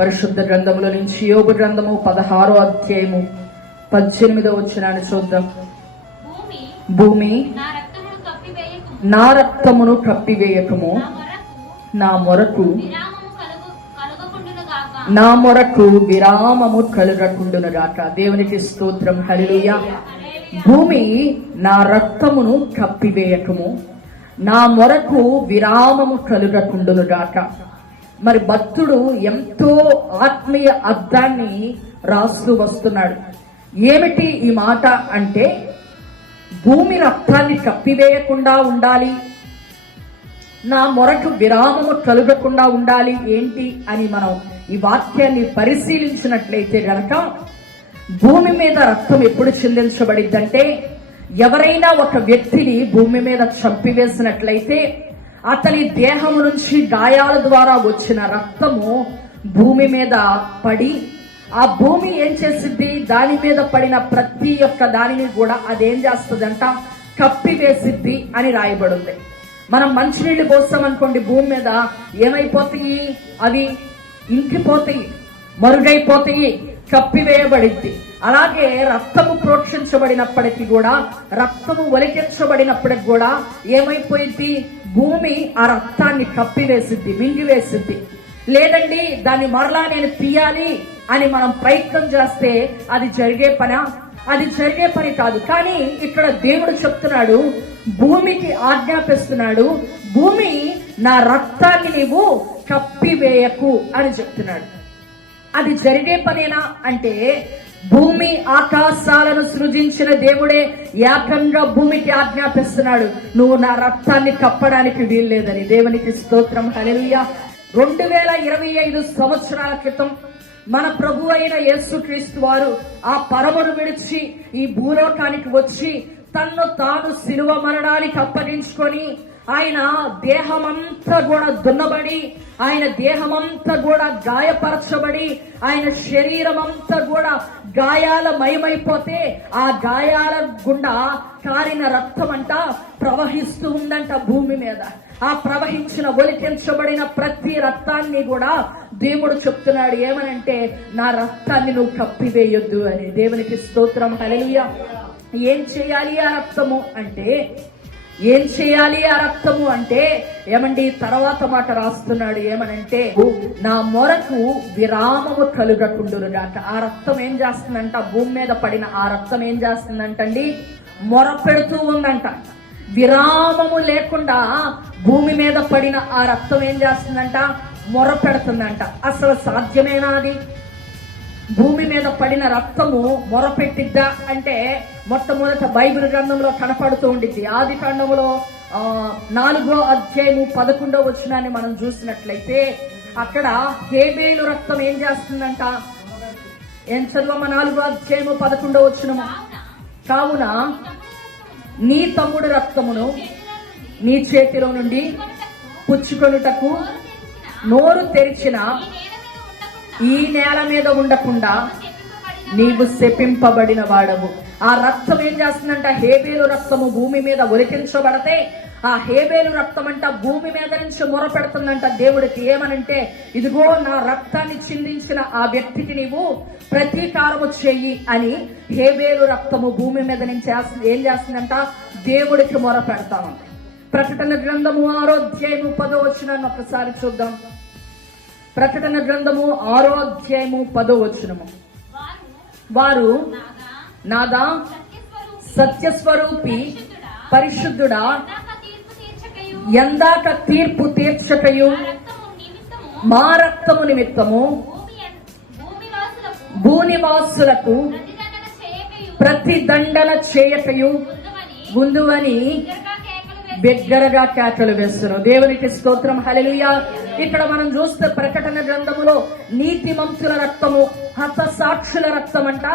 పరిశుద్ధ గ్రంథముల నుంచి యోగు గ్రంథము పదహారో అధ్యాయము పద్దెనిమిదో వచ్చినాన్ని చూద్దాం. భూమి నా రక్తమును కప్పివేయకము నా మొరకు నా మొరకు విరామము కలుగు కలుగకుండును గాక నా మొరకు విరామము కలుగకుండును గాక దేవునికి స్తోత్రం. హల్లెలూయా. భూమి నా రక్తమును కప్పివేయకము నా మొరకు విరామము కలుగకుండును గాక మరి భక్తుడు ఎంతో ఆత్మీయ అర్థాన్ని రాస్తూ వస్తున్నాడు. ఏమిటి ఈ మాట అంటే భూమి రక్తాన్ని కప్పివేయకుండా ఉండాలి నా మొరటు విరామము కలుగకుండా ఉండాలి ఏంటి అని మనం ఈ వాక్యాన్ని పరిశీలించినట్లయితే గనక భూమి మీద రక్తం ఎప్పుడు చెందించబడిద్దంటే ఎవరైనా ఒక వ్యక్తిని భూమి మీద చంపివేసినట్లయితే అతని దేహము నుంచి గాయాల ద్వారా వచ్చిన రక్తము భూమి మీద పడి ఆ భూమి ఏం చేసిద్ది? దాని మీద పడిన ప్రతి ఒక్క దానిని కూడా అదేం చేస్తుందంట? కప్పివేసిద్ది అని రాయబడింది. మనం మంచినీళ్ళు పోస్తాం అనుకోండి భూమి మీద ఏమైపోతాయి? అవి ఇంకిపోతాయి మరుగైపోతాయి. కప్పివేయబడిద్ది అలాగే రక్తము ప్రోక్షించబడినప్పటికీ కూడా రక్తము ఒలికించబడినప్పటికి కూడా ఏమైపోయింది? భూమి ఆ రక్తాన్ని కప్పివేసిద్ది మింగివేసిద్ది లేదండి దాన్ని మరలా నేను తీయాలి అని మనం ప్రయత్నం చేస్తే అది జరిగే పని? అది జరిగే పని కాదు. కానీ ఇక్కడ దేవుడు చెప్తున్నాడు భూమికి ఆజ్ఞాపిస్తున్నాడు భూమి నా రక్తాన్ని నీవు కప్పివేయకు అని చెప్తున్నాడు. అది జరిగే పనేనా అంటే భూమి ఆకాశాలను సృజించిన దేవుడే ఏకంగా భూమికి ఆజ్ఞాపిస్తున్నాడు. నువ్వు నా రక్తాన్ని కప్పడానికి వీల్లేదని దేవునికి స్తోత్రం. హల్లెలూయా. రెండు వేల ఇరవై ఐదు సంవత్సరాల క్రితం మన ప్రభు అయిన యేసుక్రీస్తు వారు ఆ పరమును విడిచి ఈ భూలోకానికి వచ్చి తన్ను తాను శిలువ మరణానికి అప్పగించుకొని ఆయన దేహమంతా కూడా దున్నబడి ఆయన దేహమంతా కూడా గాయపరచబడి ఆయన శరీరం అంతా కూడా గాయాల మయమైపోతే ఆ గాయాల గుండా కారిన రక్తం అంట ప్రవహిస్తూ ఉందంట భూమి మీద. ఆ ప్రవహించిన ఒలికించబడిన ప్రతి రక్తాన్ని కూడా దేవుడు చెప్తున్నాడు ఏమనంటే నా రక్తాన్ని నువ్వు కప్పివేయొద్దు అని. దేవునికి స్తోత్రం. హల్లెలూయా. ఏం చేయాలి ఆ రక్తము అంటే? ఏం చేయాలి ఆ రక్తము అంటే? ఏమండి తర్వాత మాట రాస్తున్నాడు ఏమనంటే నా మొరకు విరామము కలుగకుండునుగాక. ఆ రక్తం ఏం చేస్తుందంట? భూమి మీద పడిన ఆ రక్తం ఏం చేస్తుందంటండి? మొర పెడుతూ ఉందంట. విరామము లేకుండా భూమి మీద పడిన ఆ రక్తం ఏం చేస్తుందంట? మొర పెడుతుందంట అసలు సాధ్యమేనా అది? భూమి మీద పడిన రక్తము మొరపెట్టిద్దా అంటే మొట్టమొదట బైబిల్ గ్రంథంలో కనపడుతూ ఉండిద్ది. ఆది కాండంలో నాలుగో అధ్యాయము పదకొండో వచ్చినాన్ని మనం చూసినట్లయితే అక్కడ హేబేలు రక్తం ఏం చేస్తుందంట? ఏం చదువమ్మ నాలుగో అధ్యాయము పదకొండో వచ్చినము కావున నీ తమ్ముడు రక్తమును నీ చేతిలో నుండి పుచ్చుకొనుటకు నోరు తెరిచిన ఈ నేల మీద ఉండకుండా నీవు శపింపబడిన వాడవు. ఆ రక్తం ఏం చేస్తుందంట? హేబేలు రక్తము భూమి మీద ఒలికించబడితే ఆ హేబేలు రక్తం అంట భూమి మీద నుంచి మొర పెడుతుందంట దేవుడికి. ఏమనంటే ఇదిగో నా రక్తాన్ని చిందించిన ఆ వ్యక్తికి నీవు ప్రతీకారము చెయ్యి అని హేబేలు రక్తము భూమి మీద నుంచి ఏం చేస్తుందంట? దేవుడికి మొర పెడతామంట ప్రకటన గ్రంథము ఆరోధ్యాయము పదో వచ్చినాన్ని ఒకసారి చూద్దాం. ప్రకటన గ్రంథము ఆరో పదో వచనము. వారు నాదా సత్యస్వరూపి పరిశుద్ధుడా తీర్పు తీర్చకయు ఎందాక తీర్పు తీర్చకయు మా రక్తము నిమిత్తము భూనివాసులకు ప్రతిదండన చేయకయు ప్రతిదండన చేయకయు ముందువని బిగ్గరగా కేకలు వేసి వేస్తున్నారు దేవునికి స్తోత్రం. హల్లెలూయా. ఇక్కడ మనం చూస్తే ప్రకటన గ్రంథములో నీతిమంతుల రక్తము హత సాక్షుల రక్తం అంట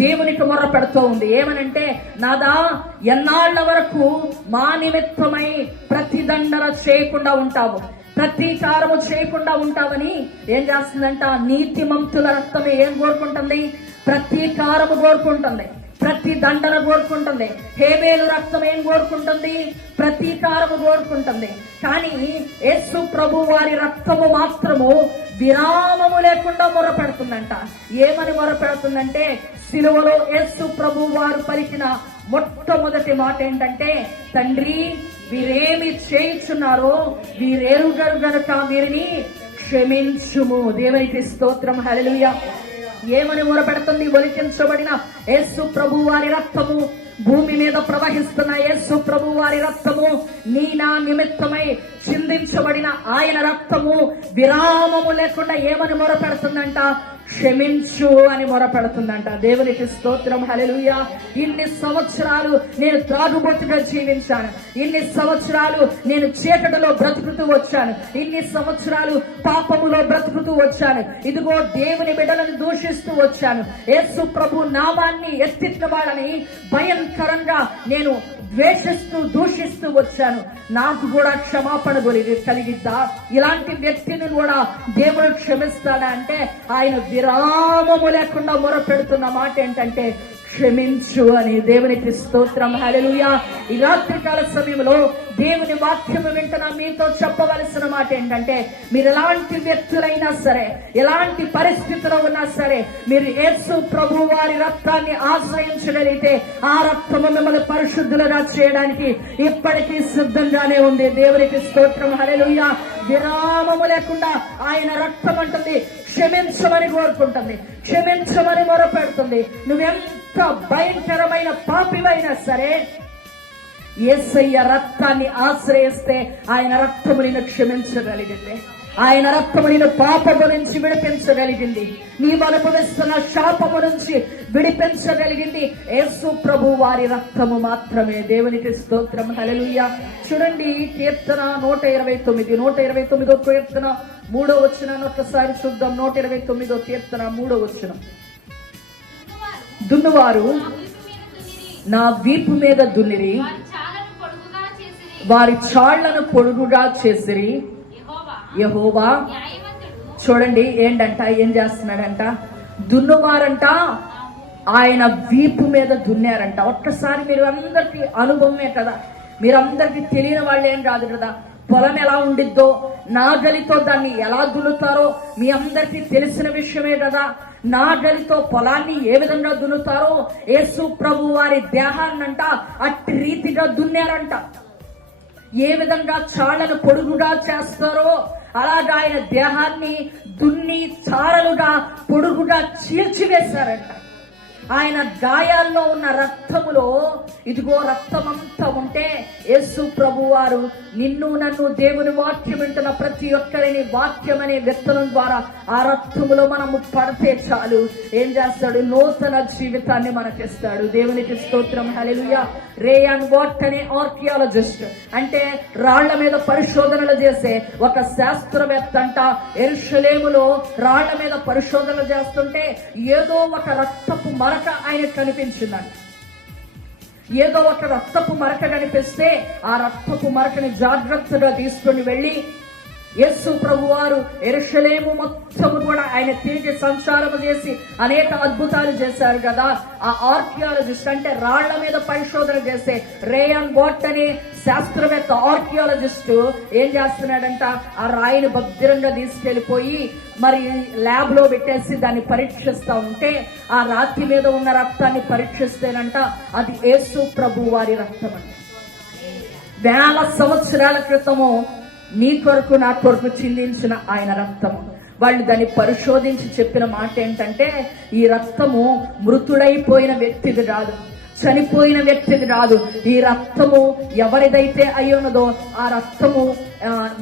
దేవునికి మొర్ర పెడుతూ ఉంది ఏమనంటే నాదా ఎన్నాళ్ళ వరకు మా నిమిత్తమై ప్రతిదండన చేయకుండా ఉంటావు. ప్రతీకారము చేయకుండా ఉంటావని ఏం చేస్తుందంట? నీతిమంతుల రక్తమే ఏం కోరుకుంటుంది? ప్రతీకారము కోరుకుంటుంది. ప్రతి దండన కోరుకుంటుంది. హేబేలు రక్తం ఏం కోరుకుంటుంది? ప్రతీకారము కోరుకుంటుంది. కానీ యేసు ప్రభు వారి రక్తము మాత్రము విరామము లేకుండా మొరపెడుతుందంట. ఏమని మొరపెడుతుందంటే సిలువలో యేసు ప్రభు వారు పలికిన మొట్టమొదటి మాట ఏంటంటే తండ్రి వీరేమి చేయించున్నారో వీరేరుగరు గనుక వీరిని క్షమించుము. దేవునికి స్తోత్రం. హలలుయ ఏమని మొరపెడుతుంది ఒలికించబడిన యేసు ప్రభు వారి రక్తము. భూమి మీద ప్రవహిస్తున్న యేసు ప్రభు వారి రక్తము. నీ నా నిమిత్తమై చిందించబడిన ఆయన రక్తము విరామము లేకుండా ఏమని మొరపెడుతుందంట? క్షమించు అని మొరపెడుతుందంట. దేవునికి స్తోత్రం. హలెలుయ ఇన్ని సంవత్సరాలు నేను త్రాగుబోతుగా జీవించాను. ఇన్ని సంవత్సరాలు నేను చీకటిలో బ్రతుకుతూ వచ్చాను. ఇన్ని సంవత్సరాలు పాపములో బ్రతుకుతూ వచ్చాను. ఇదిగో దేవుని బిడ్డలను దూషిస్తూ వచ్చాను. యేసు ప్రభు నామాన్ని ఎత్తిన వాళ్ళని భయంకరంగా నేను ద్వేషిస్తూ దూషిస్తూ వచ్చాను. నాకు కూడా క్షమాపణ కలిగి కలిగిద్దా? ఇలాంటి వ్యక్తిని కూడా దేవుడు క్షమిస్తాడా? అంటే ఆయన విరామము లేకుండా మొరపెడుతున్న మాట ఏంటంటే క్షమించు అని దేవునికి స్తోత్రం. హలలుయ ఈ రాత్రికాల సమయంలో దేవుని వాక్యము వింటున్న మీతో చెప్పవలసిన మాట ఏంటంటే మీరు ఎలాంటి వ్యక్తులైనా సరే ఎలాంటి పరిస్థితిలో ఉన్నా సరే మీరు యేసు ప్రభు వారి రక్తాన్ని ఆశ్రయించగలిగితే ఆ రక్తము మిమ్మల్ని పరిశుద్ధులుగా చేయడానికి ఇప్పటికీ సిద్ధంగానే ఉంది. దేవునికి స్తోత్రం. హల్లెలూయా. విరామము లేకుండా ఆయన రక్తం అంటుంది క్షమించమని కోరుకుంటుంది క్షమించమని మొరపెడుతుంది. నువ్వెంత భయంకరమైన పాపివైనా సరే ఏసయ్య రక్తాన్ని ఆశ్రయిస్తే ఆయన రక్తము నిన్ను క్షమించగలిగింది. ఆయన రక్తము నిన్ను పాపము నుంచి విడిపించగలిగింది. నీవు అనుభవిస్తున్న శాపము నుంచి విడిపించగలిగింది. యేసు ప్రభు వారి రక్తము మాత్రమే. దేవునికి స్తోత్రం. హల్లెలూయా. చూడండి కీర్తన నూట ఇరవై తొమ్మిది నూట ఇరవై తొమ్మిదో కీర్తన. మూడో వచ్చిన ఒక్కసారి చూద్దాం. నూట ఇరవై తొమ్మిదో కీర్తన మూడో వచ్చిన దున్నువారు నా వీపు మీద దున్నిరి. వారి పొడుగుగా చాళ్ళను పొడుగుగా చేసిరి. యహోవా చూడండి ఏంటంట ఏం చేస్తున్నాడంట? దున్నువారంట ఆయన వీపు మీద దున్నారంట. ఒక్కసారి మీరు అందరికి అనుభవమే కదా. మీరందరికి తెలియని వాళ్ళు ఏం రాదు కదా. పొలం ఎలా ఉండిద్దో నాగలితో దాన్ని ఎలా దున్నుతారో మీ అందరికీ తెలిసిన విషయమే కదా. నాగలితో పొలాన్ని ఏ విధంగా దున్నుతారో యేసు ప్రభు వారి దేహాన్నంట అట్టి రీతిగా దున్నారంట. ఏ విధంగా చాళ్ళను పొడుగుగా చేస్తారో అలాగా ఆయన దేహాన్ని దున్ని చారలుగా పొడుగుగా చీల్చివేశారంట. ఆయన గాయాల్లో ఉన్న రక్తములో ఇదిగో రక్తమంతా ఉంటే యేసు ప్రభు వారు నిన్ను నన్ను దేవుని వాక్యం వింటున్న ప్రతి ఒక్కరిని వాక్యం అనే వ్యక్తులం ద్వారా ఆ రక్తములో మనము పడితే చాలు. ఏం చేస్తాడు? నూతన జీవితాన్ని మనకిస్తాడు. దేవునికి స్తోత్రం. రే యాన్ వాట్ అనే ఆర్కియాలజిస్ట్. అంటే రాళ్ళ మీద పరిశోధనలు చేసే ఒక శాస్త్రవేత్త అంట. ఎరుషలేములో రాళ్ళ మీద పరిశోధనలు చేస్తుంటే ఏదో ఒక రక్తపు మరక ఆయన కనిపించిందంట ఏదో ఒక రక్తపు మరక కనిపిస్తే ఆ రక్తపు మరకని జాగ్రత్తగా తీసుకొని వెళ్ళి యేసు ప్రభు వారు ఎరుషలేము మొత్తము కూడా ఆయన తిరిగి సంచారము చేసి అనేక అద్భుతాలు చేశారు కదా. ఆ ఆర్కియాలజిస్ట్ అంటే రాళ్ళ మీద పరిశోధన చేసే రేయన్ వాట్ అనే శాస్త్రవేత్త ఆర్కియాలజిస్ట్ ఏం చేస్తున్నాడంట ఆ రాయిని భద్రంగా తీసుకెళ్ళిపోయి మరి ల్యాబ్లో పెట్టేసి దాన్ని పరీక్షిస్తా ఉంటే ఆ రాతి మీద ఉన్న రక్తాన్ని పరీక్షిస్తేనంట అది యేసు ప్రభు వారి రక్తం అంట. వేల సంవత్సరాల క్రితము నీ కొరకు నా కొరకు చిందించిన ఆయన రక్తము. వాళ్ళు దాన్ని పరిశోధించి చెప్పిన మాట ఏంటంటే ఈ రక్తము మృతుడైపోయిన వ్యక్తిది రాదు చనిపోయిన వ్యక్తిది రాదు ఈ రక్తము ఎవరిదైతే అయ్యున్నదో ఆ రక్తము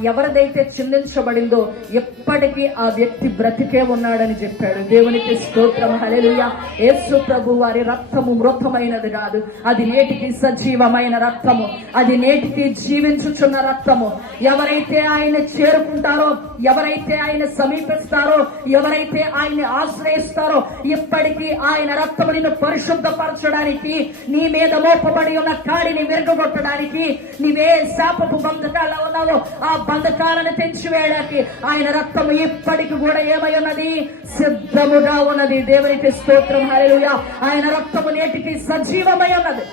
ఎవరిదైతే చిందించబడిందో ఎప్పటికీ ఆ వ్యక్తి బ్రతికే ఉన్నాడని చెప్పాడు. దేవునికి స్తోత్రం. హలెలుయ యేసు ప్రభు వారి రక్తము మృతమైనది కాదు. అది నేటికి సజీవమైన రక్తము. అది నేటికి జీవించుచున్న రక్తము. ఎవరైతే ఆయన చేరుకుంటారో ఎవరైతే ఆయన సమీపిస్తారో ఎవరైతే ఆయన్ని ఆశ్రయిస్తారో ఇప్పటికీ ఆయన రక్తము నిన్ను పరిశుద్ధపరచడానికి నీ మీద మోపబడి ఉన్న కాడిని విరగొట్టడానికి నీవే శాపపు బంధకాల్లో ఉన్నావో ఆ బంధకాలను తెంచివేయడానికి ఆయన రక్తము ఇప్పటికి కూడా ఏమై ఉన్నది? సిద్ధముగా ఉన్నది. దేవునికి స్తోత్రం. హల్లెలూయా. ఆయన రక్తము నేటికి సజీవమై ఉన్నది.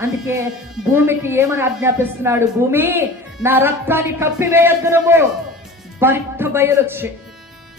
అందుకే భూమికి ఏమని ఆజ్ఞాపిస్తున్నాడు? భూమి నా రక్తాన్ని కప్పివేయద్దునము బయట బయలొచ్చి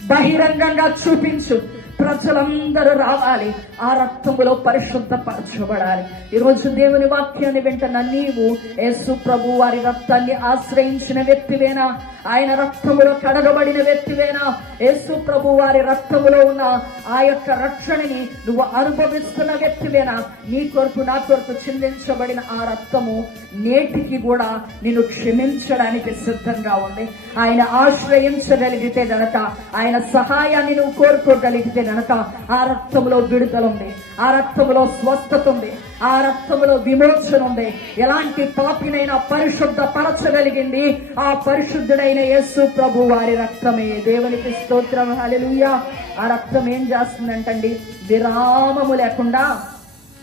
బహిరంగంగా చూపించు. ప్రజలందరూ రావాలి. ఆ రక్తములో పరిశుద్ధపరచబడాలి ఈరోజు దేవుని వాక్యాన్ని వెంటనే నీవు యేసు ప్రభు వారి రక్తాన్ని ఆశ్రయించిన వ్యక్తివేనా? ఆయన రక్తములో కడగబడిన వ్యక్తివేనా? యేసు ప్రభు వారి రక్తములో ఉన్న ఆ యొక్క రక్షణని నువ్వు అనుభవిస్తున్న వ్యక్తివేనా? నీ కొరకు నా కొరకు చిందించబడిన ఆ రక్తము నేటికి కూడా నిన్ను క్షమించడానికి సిద్ధంగా ఉంది. ఆయన ఆశ్రయించగలిగితే గనక ఆయన సహాయాన్ని నువ్వు కోరుకోగలిగితే గనక ఆ రక్తంలో విడుదల ఉంది. ఆ రక్తంలో స్వస్థత ఉంది. ఆ రక్తములో విమోచన ఉంది ఎలాంటి పాపినైనా పరిశుద్ధ పరచగలిగింది. ఆ పరిశుద్ధుడైన యేసు ప్రభు వారి రక్తమే. దేవునికి స్తోత్రం. హల్లెలూయా. ఆ రక్తం ఏం చేస్తుందంటండి? విరామము లేకుండా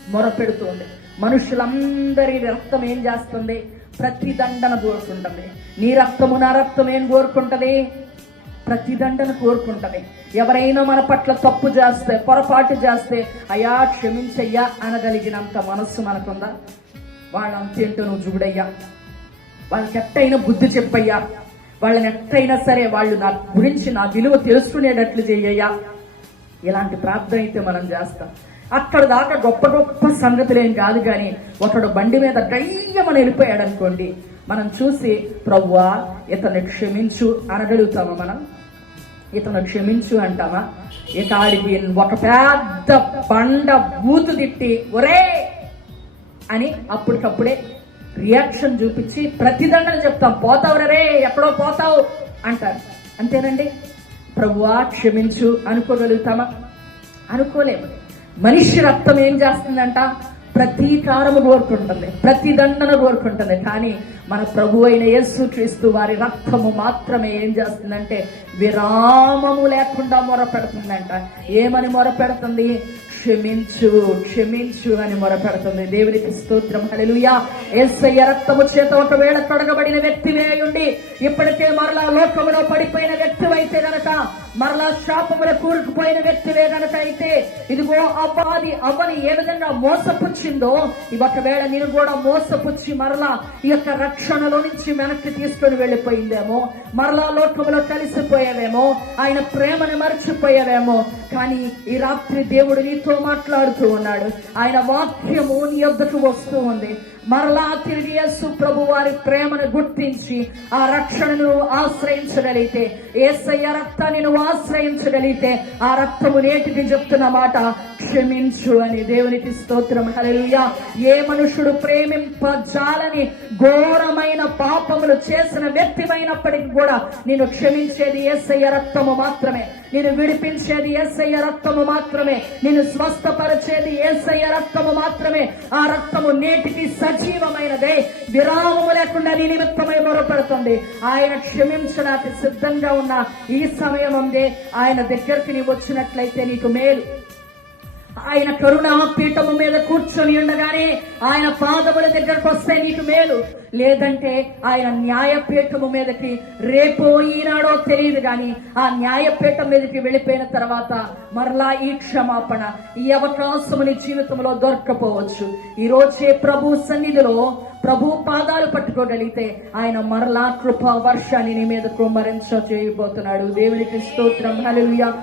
మొరపెడుతుంది. మనుషులందరి రక్తం ఏం చేస్తుంది? ప్రతిదండన కోరుకుంటుంది. నీ రక్తము నా రక్తం ఏం కోరుకుంటది? ప్రతిదండన కోరుకుంటుంది. ఎవరైనా మన పట్ల తప్పు చేస్తే పొరపాటు చేస్తే అయ్యా క్షమించయ్యా అనగలిగినంత మనస్సు మనకుందా? వాళ్ళంతేంటో నువ్వు చూడయ్యా. వాళ్ళకి ఎట్టయినా బుద్ధి చెప్పయ్యా. వాళ్ళని ఎట్టయినా సరే వాళ్ళు నా గురించి నా విలువ తెలుసుకునేటట్లు చెయ్యయ్యా. ఇలాంటి ప్రార్థన అయితే మనం చేస్తాం. అక్కడ దాకా గొప్ప గొప్ప సంగతులేం కాదు కానీ ఒకడు బండి మీద గయ్యమని వెళ్ళిపోయాడు అనుకోండి మనం చూసి ప్రవ్వా ఇతన్ని క్షమించు అనగలుగుతామా మనం? ఇతను క్షమించు అంటామా? ఇక ఆడికి ఒక పెద్ద బండ బూతు తిట్టి ఒరే! అని అప్పటికప్పుడే రియాక్షన్ చూపించి ప్రతిదండన చెప్తాం. పోతావు రే ఎక్కడో పోతావు అంటారు. అంతేనండి? ప్రభువా క్షమించు అనుకోగలుగుతామా? అనుకోలేము. మనిషి రక్తం ఏం చేస్తుందంట? ప్రతీకారము కోరుకుంటుంది. ప్రతిదండన కోరుకుంటుంది. కానీ మన ప్రభు అయిన యేసు క్రీస్తు వారి రక్తము మాత్రమే ఏం చేస్తుందంటే విరామము లేకుండా మొరపెడుతుందంట. ఏమని మొరపెడుతుంది? క్షమించు క్షమించు అని మొరపెడుతుంది. దేవునికి స్తోత్రం. హలెలుయా ఏసయ్య రక్తము చేత ఒకవేళ తొడగబడిన వ్యక్తివే ఉండి ఇప్పటికే మరలా లోకంలో పడిపోయిన వ్యక్తి అయితే గనక మరలా శాపముల కూరుకుపోయిన వ్యక్తివే గనక అయితే ఇదిగో అవ్వాది అవ్వని ఏ విధంగా మోసపుచ్చిందో ఇవి ఒకవేళ నేను కూడా మోసపుచ్చి మరలా ఈ యొక్క రక్షణలో నుంచి వెనక్కి తీసుకొని వెళ్ళిపోయిందేమో మరలా లోకములో కలిసిపోయావేమో ఆయన ప్రేమను మర్చిపోయావేమో కానీ ఈ రాత్రి దేవుడు నీతో మాట్లాడుతూ ఉన్నాడు. ఆయన వాక్యము నీ యొద్దకు వస్తూ ఉంది. మరలా తిరిగి యేసు ప్రభు వారి ప్రేమను గుర్తించి ఆ రక్షణను ఆశ్రయించగలిగితే ఏసయ్య రక్తాన్ని నువ్వు ఆశ్రయించగలిగితే ఆ రక్తము నేటికి చెప్తున్న మాట క్షమించు అని దేవునికి స్తోత్రం. హల్లెలూయా. ఏ మనుషుడు ప్రేమింపజాలని ఘోరమైన పాపములు చేసిన వ్యక్తిమైనప్పటికీ కూడా నేను క్షమించేది ఏసయ్య రక్తము మాత్రమే. నేను విడిపించేది ఏసయ్య రక్తము మాత్రమే. నేను స్వస్థపరిచేది ఏసయ్య రక్తము మాత్రమే. ఆ రక్తము నేటికి సజీవమైనదే. విరామము లేకుండా నీ నిమిత్తమై మొరపెడుతుంది. ఆయన క్షమించడానికి సిద్ధంగా ఉన్న ఈ సమయం అందే ఆయన దగ్గరికి నీవు వచ్చినట్లయితే నీకు మేలు. ఆయన కరుణ పీఠము మీద కూర్చొని ఉండగానే ఆయన పాదముల దగ్గరకు వస్తే నీకు మేలు. లేదంటే ఆయన న్యాయపీఠము మీదకి రేపో ఈనాడో తెలియదు కానీ ఆ న్యాయపీఠం మీదకి వెళ్ళిపోయిన తర్వాత మరలా ఈ క్షమాపణ ఈ అవకాశము నీ జీవితంలో దొరకపోవచ్చు. ఈ రోజే ప్రభు సన్నిధిలో ప్రభు పాదాలు పట్టుకోగలిగితే ఆయన మరలా కృపా వర్షాన్ని నీ మీద కుమ్మరించ చేయబోతున్నాడు. దేవునికి స్తోత్రం. హల్లెలూయా.